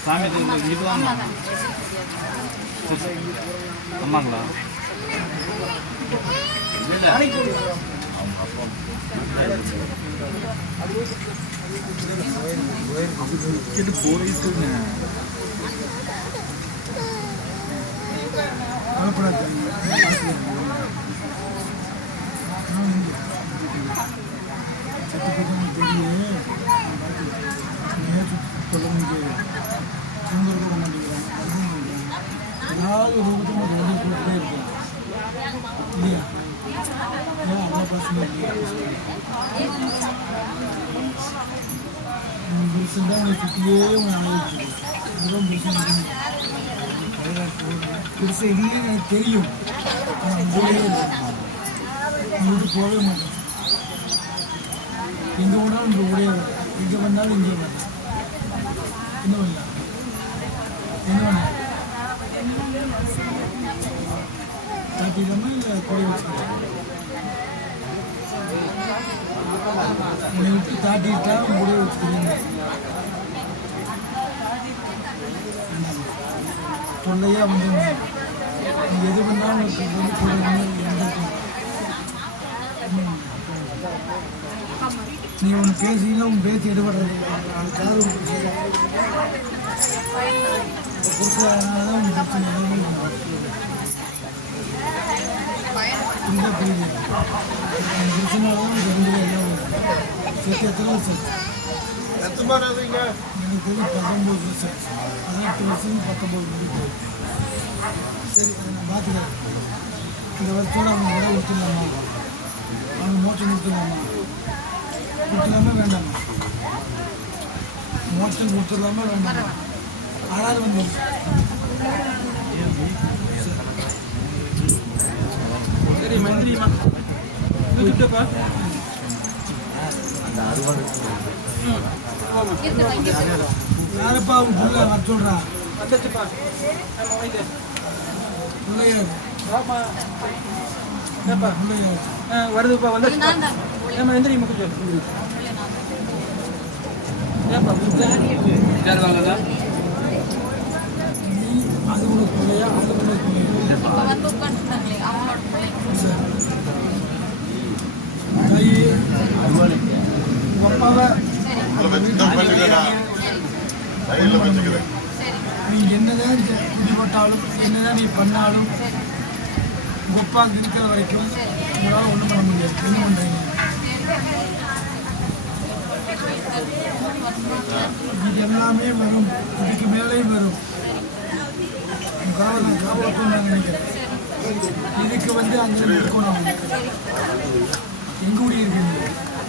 சாமி இது வாங்க அம்மாங்களா? இது போயிட்டுங்க அவ்வளோ பசங்க புருஷன் தான் உங்களை சுற்றியே உங்களை அழைச்சிருக்கு அதுதான் புருஷன் பெருசு இல்லைன்னு எனக்கு தெரியும் ஆனால் போகவே இல்லை உங்களுக்கு போகவே மாட்டேன் எங்கே போனாலும் இந்த ஊரே வரும் எங்கே வந்தாலும் இங்கே வரேன் என்ன பண்ணலாம் என்ன பண்ணலாம் தாட்டிடாமல் இல்லை கொடி வச்சுக்கலாம். உன்னை விட்டு தாட்டிட்டா கூட வச்சுக்கிறீங்க தொல்லையா வந்து எது பண்ணாலும் நீ ஒன்று பேசினா உன் பேச்சு எடுபடுறது அது காது கொடுக்கறதுனால தான் உன் பிரச்சனை. எல்லாமே புரியுதா புரியுது உன் பிரச்சனால தான் உனக்கு ரெண்டு தெரியும் பத்தொம்பது வருஷம் பதினெட்டு வருஷம் சரி இந்த வருஷத்தோட அவனை விட கொடுத்துடலாமா அவனுக்கு மோட்சம் கொடுத்துடலாமா கொடுத்துடலாமா வேண்டாமா மோட்சம் கொடுத்துடலாமா வேண்டாமா ஆறாவது வந்து சரி மந்திரிமா விட்டுப்பா யாரப்பா அவன் புள்ள வர சொல்றா வந்துச்சுப்பா நம்ம வைத்து பிள்ளையார் ஏப்பா பிள்ளையார் ஆ, வருதுப்பா வந்துச்சுப்பா ஏமா எந்திரி மக்கள் ஏப்பா யார் வாங்கதா அது உனக்கு பிள்ளையா அது உனக்கு பிள்ளையா நீ என்னதான் குடிபட்டாலும் என்னதான் நீ பண்ணாலும் உங்க இருக்கிற வரைக்கும் உங்களால் ஒன்றும் பண்ண முடியாது என்ன இது எல்லாமே வரும் இதுக்கு மேலேயும் வரும் உங்களால் நான் நினைக்கிறேன் இதுக்கு வந்து அங்கே இருக்கணும் எங்க ஊடி இருக்கீங்க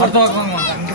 அடுத்த வாங்க.